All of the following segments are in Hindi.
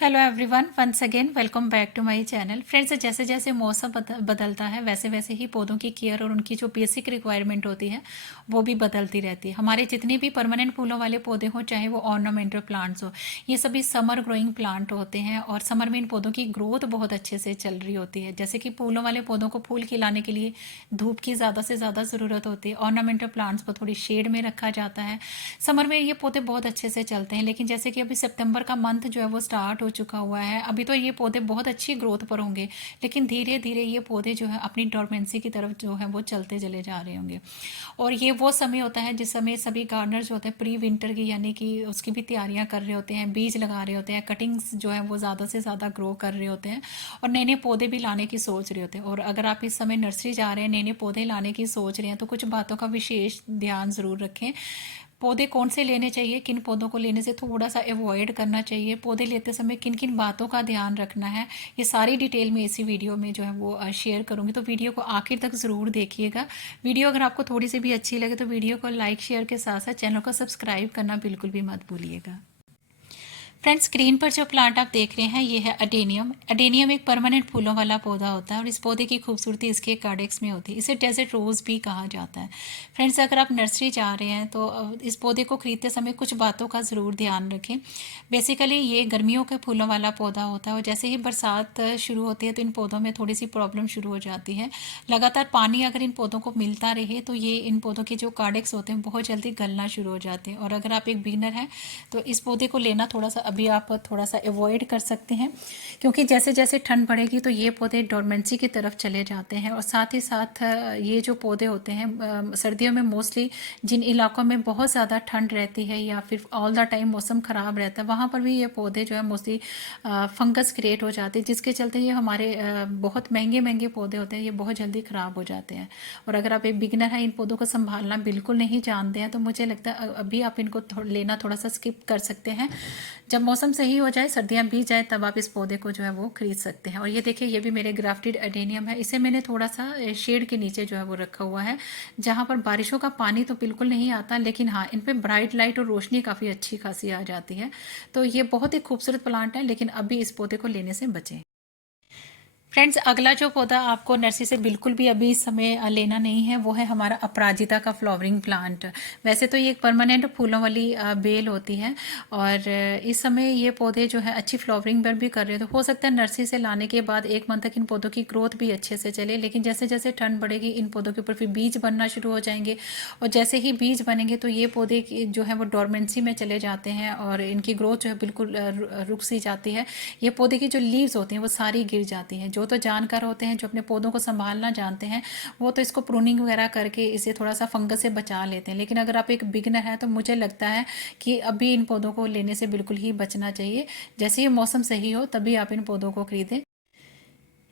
Hello everyone, once again welcome back to my channel. Friends, जैसे जैसे मौसम बदलता है वैसे वैसे ही पौधों की केयर और उनकी जो बेसिक रिक्वायरमेंट होती है वो भी बदलती रहती है। हमारे जितने भी परमानेंट फूलों वाले पौधे हों, चाहे वो ऑर्नामेंटल प्लांट्स हो, ये सभी समर ग्रोइंग प्लांट होते हैं और समर में इन पौधों की ग्रोथ बहुत अच्छे से चल रही होती है। जैसे कि फूलों वाले पौधों को फूल खिलाने के लिए धूप की ज़्यादा से ज़्यादा ज़रूरत होती है। ऑर्नामेंटल प्लांट्स को थोड़ी शेड में रखा जाता है। समर में ये पौधे बहुत अच्छे से चलते हैं, लेकिन जैसे कि अभी सितंबर का मंथ जो है वो स्टार्ट हो चुका हुआ है। अभी तो ये पौधे बहुत अच्छी ग्रोथ पर होंगे, लेकिन धीरे धीरे ये पौधे जो है अपनी डोरमेंसी की तरफ जो है वो चलते चले जा रहे होंगे। और ये वो समय होता है जिस समय सभी गार्डनर्स होते हैं प्री विंटर की, यानी कि उसकी भी तैयारियां कर रहे होते हैं, बीज लगा रहे होते हैं, कटिंग्स जो है वो ज़्यादा से ज़्यादा ग्रो कर रहे होते हैं और नए नए पौधे भी लाने की सोच रहे होते हैं। और अगर आप इस समय नर्सरी जा रहे हैं, नए नए पौधे लाने की सोच रहे हैं, तो कुछ बातों का विशेष ध्यान ज़रूर रखें। पौधे कौन से लेने चाहिए, किन पौधों को लेने से थोड़ा सा अवॉइड करना चाहिए, पौधे लेते समय किन किन बातों का ध्यान रखना है, ये सारी डिटेल में इसी वीडियो में जो है वो शेयर करूंगी। तो वीडियो को आखिर तक ज़रूर देखिएगा। वीडियो अगर आपको थोड़ी सी भी अच्छी लगे तो वीडियो को लाइक शेयर के साथ साथ चैनल को सब्सक्राइब करना बिल्कुल भी मत भूलिएगा। फ्रेंड्स, स्क्रीन पर जो प्लांट आप देख रहे हैं ये है अडेनियम। अडेनियम एक परमानेंट फूलों वाला पौधा होता है और इस पौधे की खूबसूरती इसके कार्डेक्स में होती है। इसे डेजर्ट रोज़ भी कहा जाता है। फ्रेंड्स, अगर आप नर्सरी जा रहे हैं तो इस पौधे को खरीदते समय कुछ बातों का ज़रूर ध्यान रखें। बेसिकली ये गर्मियों के फूलों वाला पौधा होता है और जैसे ही बरसात शुरू होती है तो इन पौधों में थोड़ी सी प्रॉब्लम शुरू हो जाती है। लगातार पानी अगर इन पौधों को मिलता रहे तो ये इन पौधों के जो कार्डेक्स होते हैं बहुत जल्दी गलना शुरू हो जाते हैं। और अगर आप एक बिगनर हैं तो इस पौधे को लेना थोड़ा सा अभी आप थोड़ा सा अवॉइड कर सकते हैं, क्योंकि जैसे जैसे ठंड बढ़ेगी तो ये पौधे डोरमेंसी की तरफ चले जाते हैं। और साथ ही साथ ये जो पौधे होते हैं सर्दियों में मोस्टली जिन इलाकों में बहुत ज़्यादा ठंड रहती है या फिर ऑल द टाइम मौसम ख़राब रहता है, वहाँ पर भी ये पौधे जो है मोस्टली फंगस क्रिएट हो जाते हैं, जिसके चलते ये हमारे बहुत महंगे महंगे पौधे होते हैं, ये बहुत जल्दी ख़राब हो जाते हैं। और अगर आप एक बिगिनर हैं, इन पौधों को संभालना बिल्कुल नहीं जानते हैं, तो मुझे लगता है अभी आप इनको लेना थोड़ा सा स्किप कर सकते हैं। जब मौसम सही हो जाए, सर्दियाँ बीत जाए, तब आप इस पौधे को जो है वो खरीद सकते हैं। और ये देखिए, ये भी मेरे ग्राफ्टेड एडेनियम है। इसे मैंने थोड़ा सा शेड के नीचे जो है वो रखा हुआ है, जहाँ पर बारिशों का पानी तो बिल्कुल नहीं आता, लेकिन हाँ, इन पे ब्राइट लाइट और रोशनी काफ़ी अच्छी खासी आ जाती है। तो ये बहुत ही खूबसूरत प्लांट है, लेकिन अभी इस पौधे को लेने से बचें। फ्रेंड्स, अगला जो पौधा आपको नर्सरी से बिल्कुल भी अभी इस समय लेना नहीं है वो है हमारा अपराजिता का फ्लावरिंग प्लांट। वैसे तो ये एक परमानेंट फूलों वाली बेल होती है और इस समय ये पौधे जो है अच्छी फ्लावरिंग पर भी कर रहे हैं। तो हो सकता है नर्सरी से लाने के बाद एक मंथ तक इन पौधों की ग्रोथ भी अच्छे से चले, लेकिन जैसे जैसे ठंड बढ़ेगी इन पौधों के ऊपर फिर बीज बनना शुरू हो जाएंगे और जैसे ही बीज बनेंगे तो ये पौधे जो है वो डोरमेंसी में चले जाते हैं और इनकी ग्रोथ जो है बिल्कुल रुक सी जाती है। ये पौधे की जो लीव्स होती हैं वो सारी गिर जाती हैं। जो तो जानकार होते हैं, जो अपने पौधों को संभालना जानते हैं, वो तो इसको प्रूनिंग वगैरह करके इसे थोड़ा सा फंगस से बचा लेते हैं। लेकिन अगर आप एक बिगनर हैं तो मुझे लगता है कि अभी इन पौधों को लेने से बिल्कुल ही बचना चाहिए। जैसे ही मौसम सही हो तभी आप इन पौधों को खरीदें।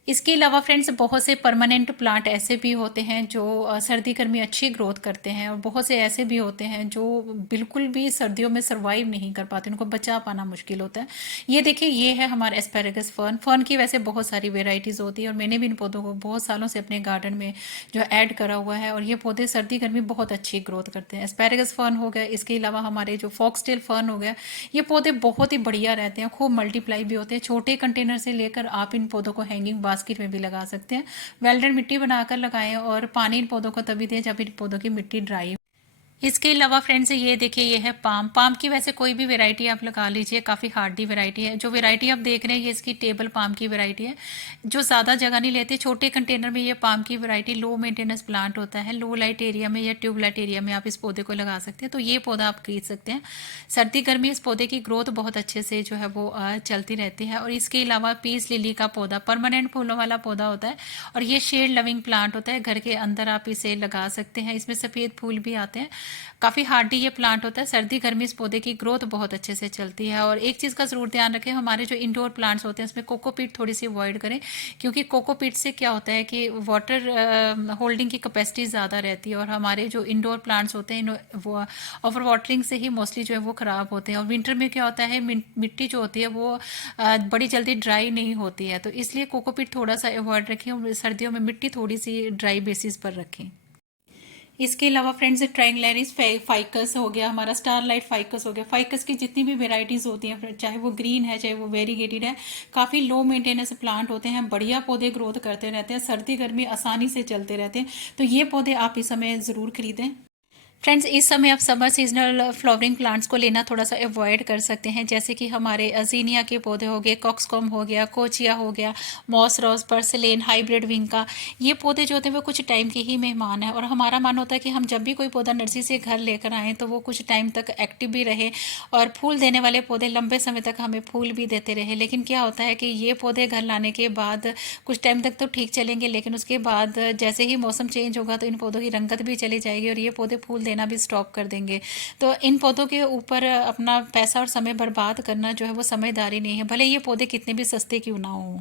इसके अलावा फ्रेंड्स, बहुत से परमानेंट प्लांट ऐसे भी होते हैं जो सर्दी गर्मी अच्छी ग्रोथ करते हैं और बहुत से ऐसे भी होते हैं जो बिल्कुल भी सर्दियों में सर्वाइव नहीं कर पाते, उनको बचा पाना मुश्किल होता है। ये देखिए, ये है हमारा एस्पेरेगस फर्न। फर्न की वैसे बहुत सारी वेराइटीज़ होती है और मैंने भी इन पौधों को बहुत सालों से अपने गार्डन में जो ऐड करा हुआ है और ये पौधे सर्दी गर्मी बहुत अच्छी ग्रोथ करते हैं। एस्पेरेगस फर्न हो गया, इसके अलावा हमारे जो फॉक्सटेल फर्न हो गया, ये पौधे बहुत ही बढ़िया रहते हैं, खूब मल्टीप्लाई भी होते हैं। छोटे कंटेनर से लेकर आप इन पौधों को हैंगिंग बास्केट में भी लगा सकते हैं। वेल्डेड मिट्टी बनाकर लगाएं और पानी इन पौधों को तभी दें जब इन पौधों की मिट्टी ड्राई। इसके अलावा फ्रेंड्स, ये देखिए, ये है पाम। पाम की वैसे कोई भी वैरायटी आप लगा लीजिए, काफ़ी हार्डी वैरायटी है। जो वैरायटी आप देख रहे हैं ये इसकी टेबल पाम की वैरायटी है, जो ज़्यादा जगह नहीं लेती। छोटे कंटेनर में ये पाम की वैरायटी लो मेंटेनेंस प्लांट होता है। लो लाइट एरिया में या ट्यूबलाइट एरिया में आप इस पौधे को लगा सकते हैं, तो ये पौधा आप खरीद सकते हैं। सर्दी गर्मी इस पौधे की ग्रोथ बहुत अच्छे से जो है वो चलती रहती है। और इसके अलावा पीस लिली का पौधा परमानेंट फूलों वाला पौधा होता है और ये शेड लविंग प्लांट होता है। घर के अंदर आप इसे लगा सकते हैं, इसमें सफ़ेद फूल भी आते हैं। काफ़ी हार्डी ये प्लांट होता है। सर्दी गर्मी इस पौधे की ग्रोथ बहुत अच्छे से चलती है। और एक चीज़ का ज़रूर ध्यान रखें, हमारे जो इंडोर प्लांट्स होते हैं उसमें कोकोपीट थोड़ी सी अवॉइड करें, क्योंकि कोकोपीट से क्या होता है कि वाटर होल्डिंग की कैपेसिटी ज़्यादा रहती है और हमारे जो इंडोर प्लांट्स होते हैं वो ओवर वाटरिंग से ही मोस्टली जो है वो ख़राब होते हैं। और विंटर में क्या होता है, मिट्टी जो होती है वो बड़ी जल्दी ड्राई नहीं होती है, तो इसलिए कोकोपीट थोड़ा सा अवॉइड रखें और सर्दियों में मिट्टी थोड़ी सी ड्राई बेसिस पर रखें। इसके अलावा फ्रेंड्स ट्रायंगुलरिस फाइकस हो गया, हमारा स्टारलाइट फाइकस हो गया। फाइकस की जितनी भी वेराइटीज़ होती हैं, चाहे वो ग्रीन है चाहे वो वेरीगेटेड है, काफ़ी लो मेंटेनेंस प्लांट होते हैं, बढ़िया पौधे ग्रोथ करते रहते हैं, सर्दी गर्मी आसानी से चलते रहते हैं। तो ये पौधे आप इस समय ज़रूर खरीदें। फ्रेंड्स इस समय आप समर सीजनल फ्लावरिंग प्लांट्स को लेना थोड़ा सा अवॉइड कर सकते हैं, जैसे कि हमारे अजीनिया के पौधे हो गए, कॉक्सकॉम हो गया, कोचिया हो गया, मॉस रोज, पर्सिलेन, हाइब्रिड विंका। ये पौधे जो होते हैं वो कुछ टाइम के ही मेहमान हैं, और हमारा मन होता है कि हम जब भी कोई पौधा नर्सरी से घर लेकर आएँ तो वो कुछ टाइम तक एक्टिव भी रहे और फूल देने वाले पौधे लंबे समय तक हमें फूल भी देते रहे। लेकिन क्या होता है कि ये पौधे घर लाने के बाद कुछ टाइम तक तो ठीक चलेंगे, लेकिन उसके बाद जैसे ही मौसम चेंज होगा तो इन पौधों की रंगत भी चली जाएगी और ये पौधे फूल देना भी स्टॉप कर देंगे। तो इन पौधों के ऊपर अपना पैसा और समय बर्बाद करना जो है वो समझदारी नहीं है, भले ये पौधे कितने भी सस्ते क्यों ना हो।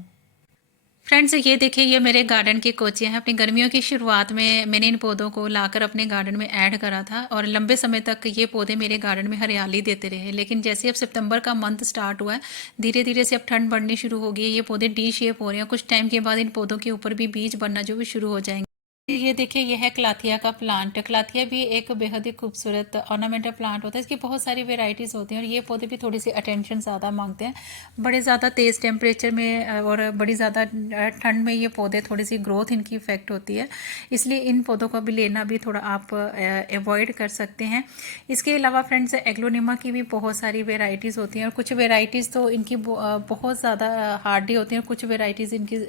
फ्रेंड्स ये देखिए, ये मेरे गार्डन की कोचियाँ हैं। अपनी गर्मियों की शुरुआत में मैंने इन पौधों को लाकर अपने गार्डन में ऐड करा था और लंबे समय तक ये पौधे मेरे गार्डन में हरियाली देते रहे। लेकिन जैसे अब सितंबर का मंथ स्टार्ट हुआ है, धीरे धीरे से अब ठंड बढ़नी शुरू हो गई है, ये पौधे डी शेप हो रहे हैं। कुछ टाइम के बाद इन पौधों के ऊपर भी बीज बनना जो भी शुरू हो जाएंगे। ये देखिए, ये है क्लाथिया का प्लांट। क्लाथिया भी एक बेहद ही खूबसूरत ऑर्नामेंटल प्लांट होता है। इसकी बहुत सारी वेराइटीज़ होती हैं और ये पौधे भी थोड़ी सी अटेंशन ज़्यादा मांगते हैं। बड़े ज़्यादा तेज़ टेम्परेचर में और बड़ी ज़्यादा ठंड में ये पौधे थोड़ी सी ग्रोथ इनकी इफेक्ट होती है, इसलिए इन पौधों का भी लेना भी थोड़ा आप अवॉइड कर सकते हैं। इसके अलावा फ्रेंड्स एग्लोनिमा की भी बहुत सारी वेराइटीज़ होती हैं और कुछ वेराइटीज़ तो इनकी बहुत ज़्यादा हार्डी होती हैं और कुछ वेराइटीज़ इनकी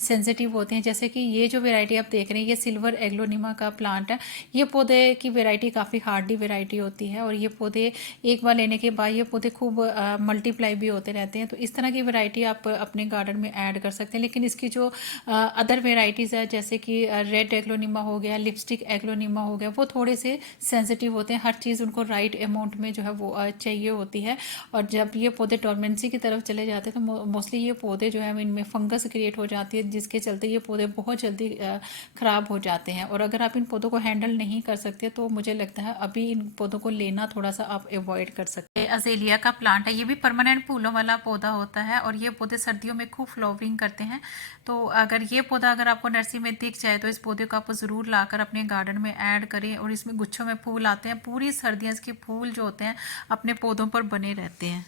सेंसिटिव होती हैं। जैसे कि ये जो वेराइटी आप देख रहे हैं, ये सिल्वर एग्लोनिमा का प्लांट है। ये पौधे की वेराइटी काफ़ी हार्डी वेराइटी होती है और ये पौधे एक बार लेने के बाद ये पौधे खूब मल्टीप्लाई भी होते रहते हैं। तो इस तरह की वेराइटी आप अपने गार्डन में ऐड कर सकते हैं। लेकिन इसकी जो अदर वेराइटीज़ है, जैसे कि रेड एग्लोनिमा हो गया, लिपस्टिक एग्लोनिमा हो गया, वो थोड़े से सेंसिटिव होते हैं। हर चीज़ उनको राइट अमाउंट में जो है वो चाहिए होती है, और जब ये पौधे डोरमेंसी की तरफ चले जाते हैं तो मोस्टली ये पौधे जो है इनमें फंगस क्रिएट हो जाती है, जिसके चलते ये पौधे बहुत जल्दी ख़राब हो जाते हैं। और अगर आप इन पौधों को हैंडल नहीं कर सकते तो मुझे लगता है अभी इन पौधों को लेना थोड़ा सा आप अवॉइड कर सकते हैं। अजेलिया का प्लांट है, ये भी परमानेंट फूलों वाला पौधा होता है और ये पौधे सर्दियों में खूब फ्लावरिंग करते हैं। तो अगर ये पौधा अगर आपको नर्सरी में दिख जाए तो इस पौधे को आप ज़रूर लाकर अपने गार्डन में ऐड करें, और इसमें गुच्छों में फूल आते हैं। पूरी सर्दियाँ इसके फूल जो होते हैं अपने पौधों पर बने रहते हैं।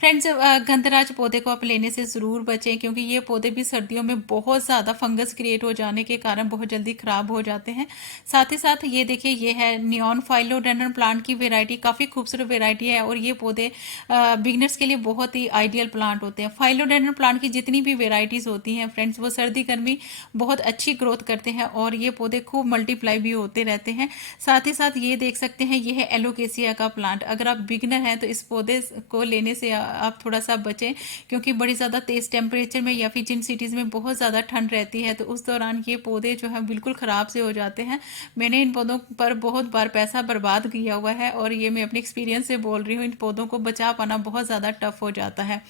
फ्रेंड्स गंधराज पौधे को आप लेने से ज़रूर बचें, क्योंकि ये पौधे भी सर्दियों में बहुत ज़्यादा फंगस क्रिएट हो जाने के कारण बहुत जल्दी ख़राब हो जाते हैं। साथ ही साथ ये देखिए, ये है नियॉन फाइलोडेंड्रन प्लांट की वेराइटी, काफ़ी खूबसूरत वेराइटी है और ये पौधे बिगनर्स के लिए बहुत ही आइडियल प्लांट होते हैं। फाइलोडेंड्रन प्लांट की जितनी भी वेराइटीज़ होती हैं फ्रेंड्स, वो सर्दी गर्मी बहुत अच्छी ग्रोथ करते हैं और ये पौधे खूब मल्टीप्लाई भी होते रहते हैं। साथ ही साथ ये देख सकते हैं, ये है एलोकेसिया का प्लांट। अगर आप बिगनर हैं तो इस पौधे को लेने से आप थोड़ा सा बचें, क्योंकि बड़ी ज़्यादा तेज़ टेम्परेचर में या फिर जिन सिटीज़ में बहुत ज़्यादा ठंड रहती है तो उस दौरान ये पौधे जो है बिल्कुल ख़राब से हो जाते हैं। मैंने इन पौधों पर बहुत बार पैसा बर्बाद किया हुआ है और ये मैं अपने एक्सपीरियंस से बोल रही हूँ, इन पौधों को बचा पाना बहुत ज़्यादा टफ हो जाता है।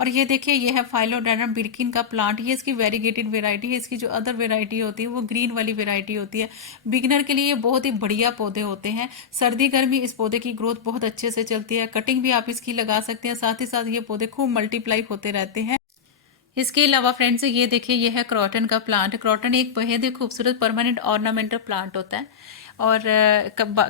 और ये देखिए, ये है फाइलोडेंड्रन बिर्किन का प्लांट। ये इसकी वेरीगेटेड वेराइटी है। इसकी जो अदर वेराइटी होती है वो ग्रीन वाली वेराइटी होती है। बिगनर के लिए ये बहुत ही बढ़िया पौधे होते हैं। सर्दी गर्मी इस पौधे की ग्रोथ बहुत अच्छे से चलती है। कटिंग भी आप इसकी लगा सकते हैं। साथ ही साथ ये पौधे खूब मल्टीप्लाई होते रहते हैं। इसके अलावा फ्रेंड्स ये देखिए, ये है क्रॉटन का प्लांट। क्रॉटन एक बेहद ही खूबसूरत परमानेंट ऑर्नामेंटल प्लांट होता है और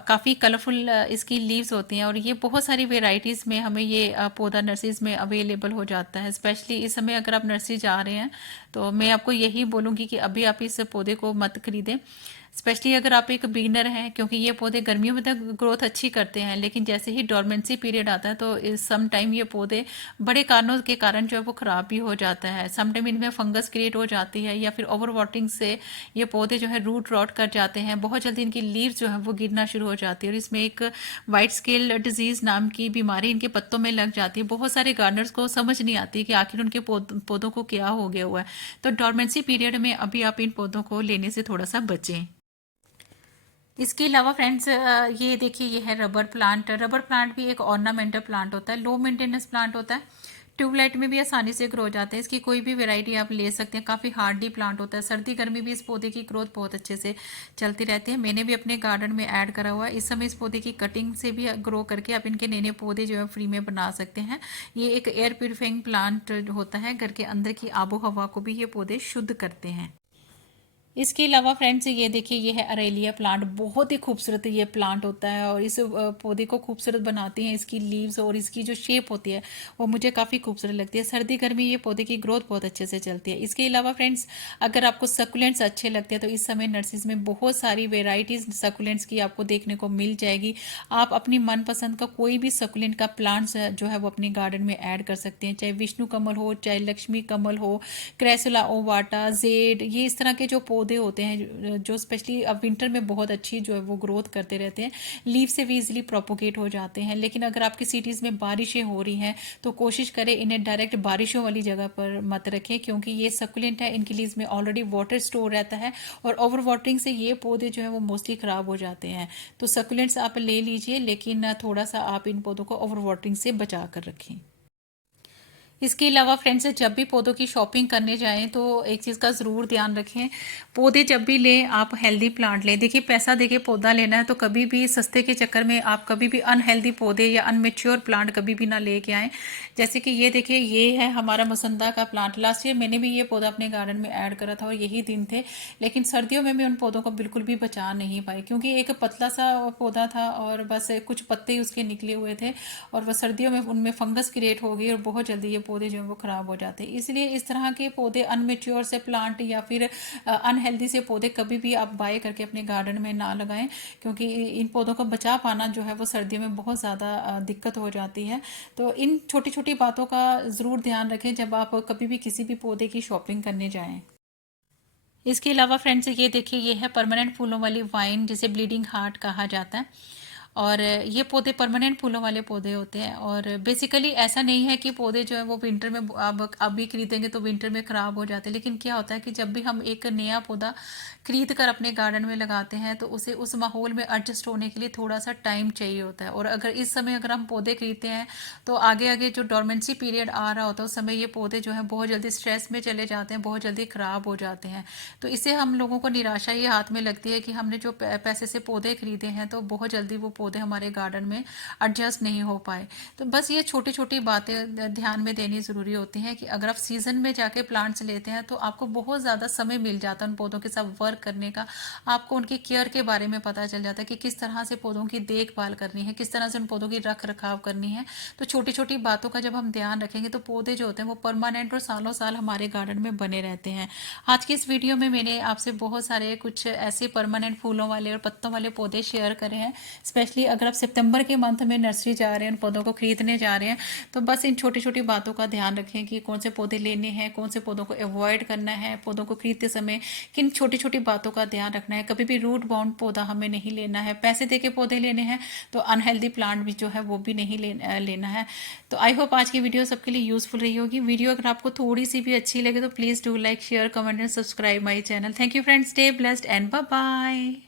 काफ़ी कलरफुल इसकी लीव्स होती हैं, और ये बहुत सारी वेराइटीज़ में हमें ये पौधा नर्सरीज में अवेलेबल हो जाता है। स्पेशली इस समय अगर आप नर्सरी जा रहे हैं तो मैं आपको यही बोलूँगी कि अभी आप इस पौधे को मत खरीदें, स्पेशली अगर आप एक बिगनर हैं, क्योंकि ये पौधे गर्मियों में तक ग्रोथ अच्छी करते हैं, लेकिन जैसे ही डोरमेंसी पीरियड आता है तो सम टाइम ये पौधे बड़े कारणों के कारण जो है वो ख़राब भी हो जाता है। सम टाइम इनमें फंगस क्रिएट हो जाती है या फिर ओवर वाटरिंग से ये पौधे जो है रूट रॉट कर जाते हैं। बहुत जल्दी इनकी लीव्स जो है वो गिरना शुरू हो जाती है और इसमें एक वाइट स्केल डिजीज़ नाम की बीमारी इनके पत्तों में लग जाती है। बहुत सारे गार्डनर्स को समझ नहीं आती कि आखिर उनके पौधों को क्या हो गया हुआ है। तो डोरमेंसी पीरियड में अभी आप इन पौधों को लेने से थोड़ा सा बचें। इसके अलावा फ्रेंड्स ये देखिए, ये है रबर प्लांट। रबर प्लांट भी एक ऑर्नामेंटल प्लांट होता है, लो मेंटेनेंस प्लांट होता है, ट्यूबलाइट में भी आसानी से ग्रो हो जाते हैं। इसकी कोई भी वैरायटी आप ले सकते हैं। काफ़ी हार्डी प्लांट होता है। सर्दी गर्मी भी इस पौधे की ग्रोथ बहुत अच्छे से चलती रहती है। मैंने भी अपने गार्डन में ऐड करा हुआ है। इस समय इस पौधे की कटिंग से भी ग्रो करके आप इनके नए नए पौधे जो है फ्री में बना सकते हैं। ये एक एयर प्यूरिफाइंग प्लांट होता है, घर के अंदर की आबो हवा को भी ये पौधे शुद्ध करते हैं। इसके अलावा फ्रेंड्स ये देखिए, ये है अरेलिया प्लांट। बहुत ही खूबसूरत ये प्लांट होता है और इस पौधे को खूबसूरत बनाती हैं इसकी लीव्स, और इसकी जो शेप होती है वो मुझे काफ़ी खूबसूरत लगती है। सर्दी गर्मी ये पौधे की ग्रोथ बहुत अच्छे से चलती है। इसके अलावा फ्रेंड्स, अगर आपको सकुलेंट्स अच्छे लगते हैं तो इस समय नर्सरीज में बहुत सारी वेराइटीज सकुलेंट्स की आपको देखने को मिल जाएगी। आप अपनी मनपसंद का कोई भी सकुलेंट का प्लांट्स जो है वो अपने गार्डन में ऐड कर सकते हैं, चाहे विष्णु कमल हो, चाहे लक्ष्मी कमल हो, क्रेसुला ओवाटा, जेड, ये इस तरह के जो पौधे होते हैं जो स्पेशली अब विंटर में बहुत अच्छी जो है वो ग्रोथ करते रहते हैं, लीव से भी इजीली प्रोपोगेट हो जाते हैं। लेकिन अगर आपकी सिटीज़ में बारिशें हो रही हैं तो कोशिश करें इन्हें डायरेक्ट बारिशों वाली जगह पर मत रखें, क्योंकि ये सकुलेंट है, इनकी लीव्स में ऑलरेडी वाटर स्टोर रहता है और ओवर वाटरिंग से ये पौधे जो है वो मोस्टली ख़राब हो जाते हैं। तो सकुलेंट्स आप ले लीजिए, लेकिन थोड़ा सा आप इन पौधों को ओवर वाटरिंग से बचा कर रखें। इसके अलावा फ्रेंड्स, जब भी पौधों की शॉपिंग करने जाएं तो एक चीज़ का ज़रूर ध्यान रखें, पौधे जब भी लें आप हेल्दी प्लांट लें। देखिए, पैसा देके पौधा लेना है तो कभी भी सस्ते के चक्कर में आप कभी भी अनहेल्दी पौधे या अनमेच्योर प्लांट कभी भी ना लेके आएँ। जैसे कि ये देखिए, ये है हमारा मसंदा का प्लांट। लास्ट ईयर मैंने भी ये पौधा अपने गार्डन में ऐड करा था और यही दिन थे, लेकिन सर्दियों में मैं उन पौधों को बिल्कुल भी बचा नहीं पाई, क्योंकि एक पतला सा पौधा था और बस कुछ पत्ते ही उसके निकले हुए थे, और वह सर्दियों में उनमें फंगस क्रिएट हो गई और बहुत जल्दी ये पौधे जो है वो ख़राब हो जाते हैं। इसलिए इस तरह के पौधे, अनमेच्योर से प्लांट या फिर अनहेल्दी से पौधे कभी भी आप बाय करके अपने गार्डन में ना लगाएं, क्योंकि इन पौधों को बचा पाना जो है वो सर्दियों में बहुत ज़्यादा दिक्कत हो जाती है। तो इन छोटी छोटी बातों का ज़रूर ध्यान रखें जब आप कभी भी किसी भी पौधे की शॉपिंग करने जाएं। इसके अलावा फ्रेंड्स, ये देखिए, ये है परमानेंट फूलों वाली वाइन, जिसे ब्लीडिंग हार्ट कहा जाता है। और ये पौधे परमानेंट फूलों वाले पौधे होते हैं, और बेसिकली ऐसा नहीं है कि पौधे जो है वो विंटर में अब अभी खरीदेंगे तो विंटर में ख़राब हो जाते हैं। लेकिन क्या होता है कि जब भी हम एक नया पौधा खरीद कर अपने गार्डन में लगाते हैं तो उसे उस माहौल में एडजस्ट होने के लिए थोड़ा सा टाइम चाहिए होता है। और अगर इस समय अगर हम पौधे खरीदते हैं तो आगे आगे जो डोरमेंसी पीरियड आ रहा होता है उस समय ये पौधे जो है बहुत जल्दी स्ट्रेस में चले जाते हैं, बहुत जल्दी ख़राब हो जाते हैं। तो इससे हम लोगों को निराशा ये हाथ में लगती है कि हमने जो पैसे से पौधे खरीदे हैं तो बहुत जल्दी वो पौधे हमारे गार्डन में एडजस्ट नहीं हो पाए। तो बस ये छोटी छोटी बातें ध्यान में देनी ज़रूरी होती हैं कि अगर आप सीज़न में जाके प्लांट्स लेते हैं तो आपको बहुत ज़्यादा समय मिल जाता है उन पौधों के साथ वर्क करने का। आपको उनकी केयर के बारे में पता चल जाता है कि किस तरह से पौधों की देखभाल करनी है, किस तरह से उन पौधों की रख रखाव करनी है। तो छोटी छोटी बातों का जब हम ध्यान रखेंगे तो पौधे जो होते हैं वो परमानेंट और सालों साल हमारे गार्डन में बने रहते हैं। आज की इस वीडियो में मैंने आपसे बहुत सारे कुछ ऐसे परमानेंट फूलों वाले और पत्तों वाले पौधे शेयर करे हैं। स्पेशली अगर आप सितंबर के मंथ में नर्सरी जा रहे हैं, उन पौधों को खरीदने जा रहे हैं, तो बस इन छोटी छोटी बातों का ध्यान रखें कि कौन से पौधे लेने हैं, कौन से पौधों को अवॉइड करना है। पौधों को खरीदते समय किन छोटी छोटी बातों का ध्यान रखना है। कभी भी रूट बाउंड पौधा हमें नहीं लेना है। पैसे दे के पौधे लेने हैं तो अनहेल्दी प्लांट भी जो है वो भी नहीं लेना है। तो आई होप आज की वीडियो सबके लिए यूजफुल रही होगी। वीडियो अगर आपको थोड़ी सी भी अच्छी लगे तो please do like, share, comment and subscribe my channel. Thank you friends, stay blessed and bye bye.